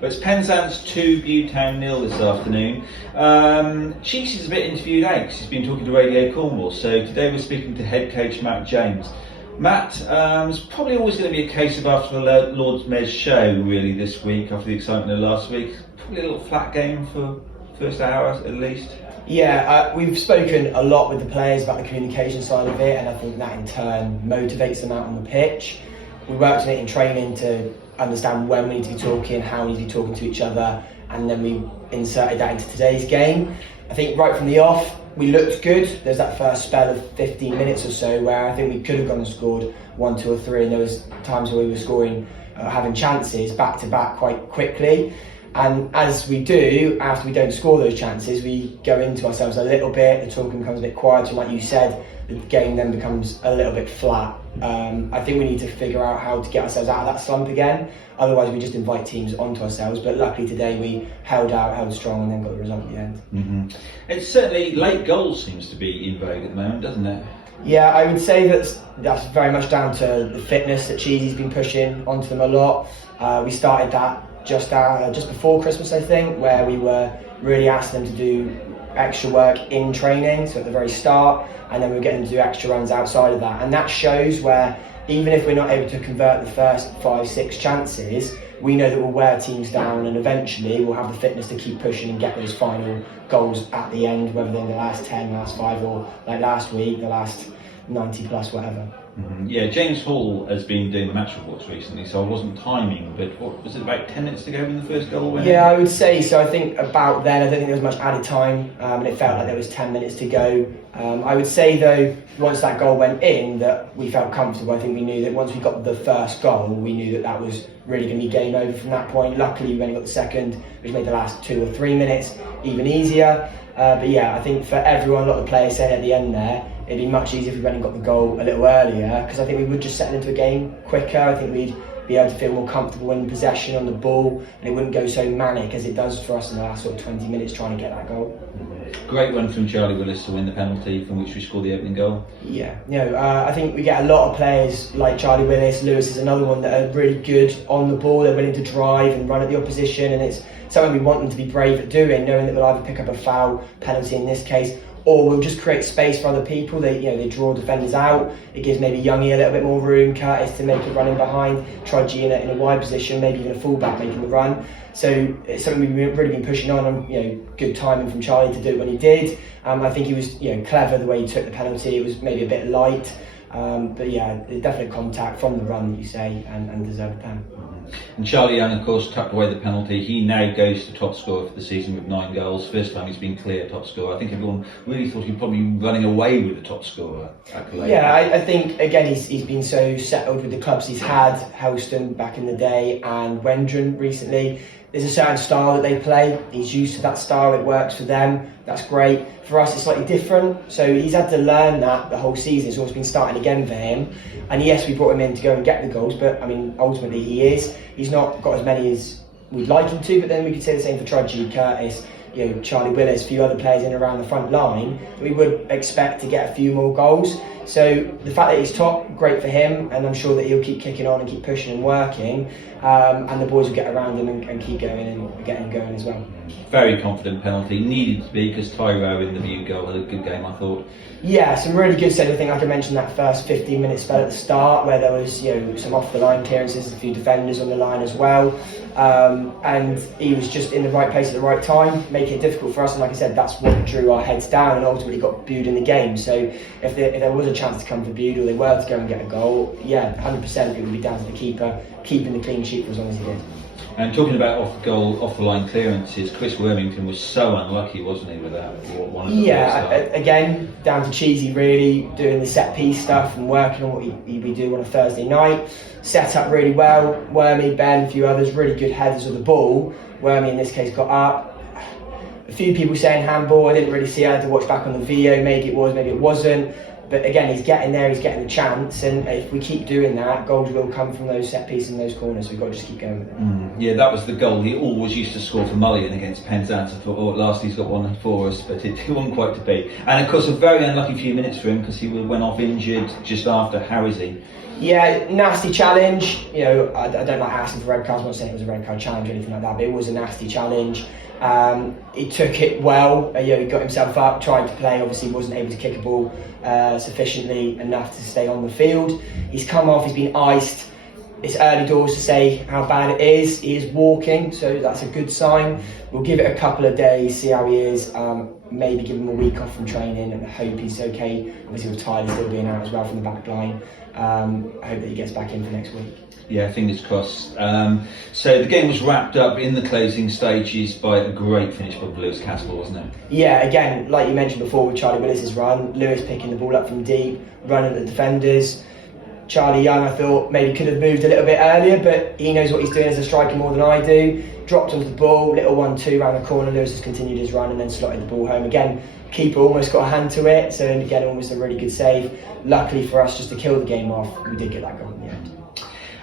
But it's Penzance 2, Bude 0 this afternoon. Cheesy's a bit interviewed out because he's been talking to Radio Cornwall. So today we're speaking to head coach Matt James. Matt, it's probably always going to be a case of after the Lord's Mayor's show, really, this week, after the excitement of last week. Probably a little flat game for first hour at least. Yeah, we've spoken a lot with the players about the communication side of it, and I think that in turn motivates them out on the pitch. We worked on it in training to understand when we need to be talking, how we need to be talking to each other, and then we inserted that into today's game. I think right from the off, we looked good. There's that first spell of 15 minutes or so where I think we could have gone and scored 1, 2 or 3, and there was times where we were scoring, having chances back to back quite quickly. And as we do, after we don't score those chances, we go into ourselves a little bit, the talking becomes a bit quieter, and like you said, the game then becomes a little bit flat. I think we need to figure out how to get ourselves out of that slump again, otherwise we just invite teams onto ourselves. But luckily today we held out, held strong, and then got the result at the end. Mm-hmm. It's certainly, late goals seems to be in vogue at the moment, doesn't it? Yeah, I would say that's very much down to the fitness that Cheesy's been pushing onto them a lot. We started that just before Christmas, I think, where we were really asking them to do extra work in training, so at the very start, and then we were getting them to do extra runs outside of that. And that shows where even if we're not able to convert the first 5, 6 chances, we know that we'll wear teams down, and eventually we'll have the fitness to keep pushing and get those final goals at the end, whether they're in the last 10, last 5, or like last week, the last 90 plus, whatever. Mm-hmm. Yeah, James Hall has been doing the match reports recently, so I wasn't timing, but what was it, about 10 minutes to go when the first goal went? Yeah, I would say so. I think about then, I don't think there was much added time, and it felt like there was 10 minutes to go. I would say though, once that goal went in, that we felt comfortable. I think we knew that once we got the first goal, we knew that that was really going to be game over from that point. Luckily, we only got the second, which made the last 2 or 3 minutes even easier. But yeah, I think for everyone, a lot of the players said at the end there, it'd be much easier if we went and got the goal a little earlier, because I think we would just settle into a game quicker. I think we'd be able to feel more comfortable in possession on the ball, and it wouldn't go so manic as it does for us in the last sort of 20 minutes trying to get that goal. Great run from Charlie Willis to win the penalty, from which we scored the opening goal. Yeah, I think we get a lot of players like Charlie Willis. Lewis is another one that are really good on the ball. They're willing to drive and run at the opposition, and it's something we want them to be brave at doing, knowing that they'll either pick up a foul, penalty in this case, or we'll just create space for other people. They draw defenders out. It gives maybe Youngie a little bit more room, Curtis to make a run in behind, Trudgy in a wide position, maybe even a fullback making the run. So it's something we've really been pushing on, and good timing from Charlie to do it when he did. I think he was clever the way he took the penalty. It was maybe a bit light, but yeah, definite contact from the run, you say, and deserved the pen. And Charlie Young, of course, tucked away the penalty. He now goes to top scorer for the season with 9 goals. First time he's been clear top scorer. I think everyone really thought he'd probably be running away with the top scorer accolade. Yeah, I think, again, he's been so settled with the clubs he's had, Helston back in the day and Wendron recently. There's a certain style that they play. He's used to that style. It works for them. That's great. For us, it's slightly different. So he's had to learn that the whole season. It's always been starting again for him. And yes, we brought him in to go and get the goals, but I mean, ultimately he's not got as many as we'd like him to. But then we could say the same for Trudgy, Curtis, Charlie Willis, a few other players in and around the front line. We would expect to get a few more goals. So the fact that he's top, great for him, and I'm sure that he'll keep kicking on and keep pushing and working, and the boys will get around him and keep going and get him going as well. Very confident penalty, needed to be, because Tyro in the Bude goal had a good game, I thought. Yeah, some really good saves. I think, like I mentioned, that first 15-minute spell at the start where there was some off-the-line clearances, a few defenders on the line as well, and he was just in the right place at the right time, making it difficult for us. And like I said, that's what drew our heads down and ultimately got Bude in the game. So if there was a chance to come for Bude, or they were to go and get a goal, yeah, 100% it would be down to the keeper keeping the clean sheet for as long as he did. And talking about off-the-line clearances, Chris Wormington was so unlucky, wasn't he, with that? Again, down to Cheesy really doing the set-piece stuff and working on what we do on a Thursday night. Set up really well. Wormy, Ben, a few others, really good headers of the ball. Wormy in this case got up. A few people saying handball. I didn't really see it. I had to watch back on the video. Maybe it was, maybe it wasn't. But again, he's getting there, he's getting the chance, and if we keep doing that, goals will come from those set pieces and those corners, so we've got to just keep going with it. Yeah, that was the goal he always used to score for Mullion against Penzance. I thought, at last he's got one for us, but it wasn't quite to be. And of course, a very unlucky few minutes for him, because he went off injured just after Harrisy. Yeah, nasty challenge. You know, I don't like asking for red cards. I'm not saying it was a red card challenge or anything like that, but it was a nasty challenge. He took it well. You know, he got himself up, tried to play. Obviously, wasn't able to kick a ball sufficiently enough to stay on the field. He's come off. He's been iced. It's early doors to say how bad it is. He is walking, so that's a good sign. We'll give it a couple of days, see how he is. Maybe give him a week off from training and hope he's okay. Obviously with Tyler still being out as well from the back line. I hope that he gets back in for next week. Yeah, fingers crossed. So the game was wrapped up in the closing stages by a great finish by Lewis Castle, wasn't it? Yeah, again, like you mentioned before with Charlie Willis's run, Lewis picking the ball up from deep, running at the defenders. Charlie Young, I thought, maybe could have moved a little bit earlier, but he knows what he's doing as a striker more than I do. Dropped onto the ball, little 1-2 round the corner. Lewis has continued his run and then slotted the ball home. Again, keeper almost got a hand to it, so again, almost a really good save. Luckily for us, just to kill the game off, we did get that goal in the end.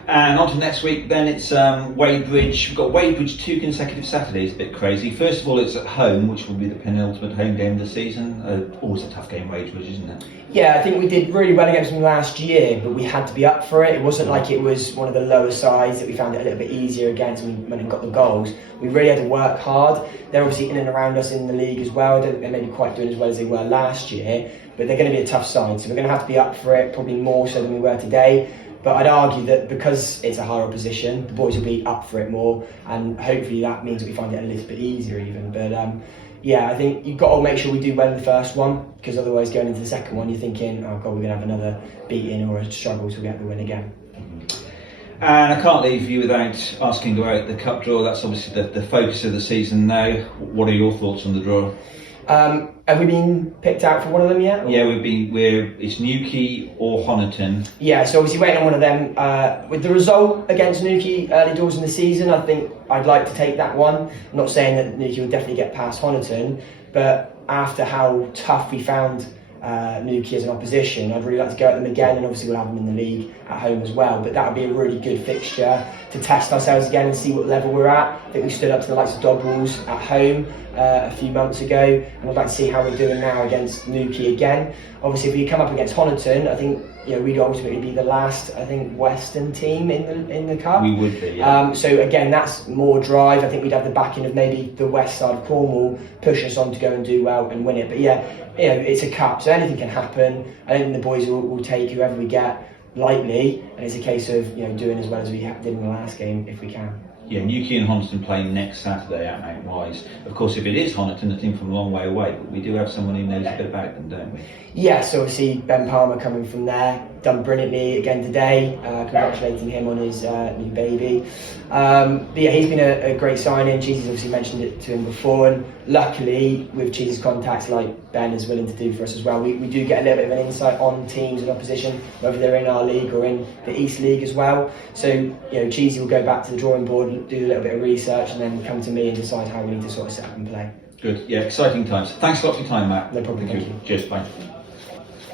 And on to next week, then it's Wadebridge. We've got Wadebridge 2 consecutive Saturdays, a bit crazy. First of all, it's at home, which will be the penultimate home game of the season. Always a tough game, Wadebridge, isn't it? Yeah, I think we did really well against them last year, but we had to be up for it. It wasn't like it was one of the lower sides that we found it a little bit easier against and we went and got the goals. We really had to work hard. They're obviously in and around us in the league as well. I don't think they're maybe quite doing as well as they were last year, but they're going to be a tough side, so we're going to have to be up for it, probably more so than we were today. But I'd argue that because it's a higher opposition, the boys will be up for it more, and hopefully that means that we find it a little bit easier even. But yeah, I think you've got to make sure we do well in the first one, because otherwise going into the second one, you're thinking, oh God, we're going to have another beating or a struggle to get the win again. And I can't leave you without asking about the cup draw. That's obviously the focus of the season now. What are your thoughts on the draw? Have we been picked out for one of them yet? Or? Yeah, it's Newquay or Honiton. Yeah, so obviously waiting on one of them. With the result against Newquay early doors in the season, I think I'd like to take that one. I'm not saying that Newquay will definitely get past Honiton, but after how tough we found Newquay as an opposition, I'd really like to go at them again, and obviously we'll have them in the league at home as well. But that would be a really good fixture to test ourselves again and see what level we're at. I think we stood up to the likes of Dogwalls at home a few months ago, and I'd like to see how we're doing now against Newquay again. Obviously, if we come up against Honiton, I think we'd ultimately be the last, Western team in the cup. We would be. Yeah. So again, that's more drive. I think we'd have the backing of maybe the west side of Cornwall push us on to go and do well and win it. But yeah, it's a cup, so anything can happen. I think the boys will take whoever we get lightly, and it's a case of doing as well as we did in the last game if we can. Yeah, Newquay and Honiton play next Saturday at Mount Wise. Of course, if it is Honiton, a team from a long way away, but we do have someone who knows a bit about them, don't we? Yes, obviously Ben Palmer coming from there, done brilliantly again today, congratulating him on his new baby. But yeah, he's been a great signing. Cheesy's obviously mentioned it to him before, and luckily with Cheesy's contacts like Ben is willing to do for us as well, we do get a little bit of an insight on teams and opposition, whether they're in our league or in the East League as well. So Cheesy will go back to the drawing board, do a little bit of research, and then come to me and decide how we need to sort of set up and play. Good, yeah, exciting times. Thanks a lot for your time, Matt. No problem, thank you. Cheers, bye.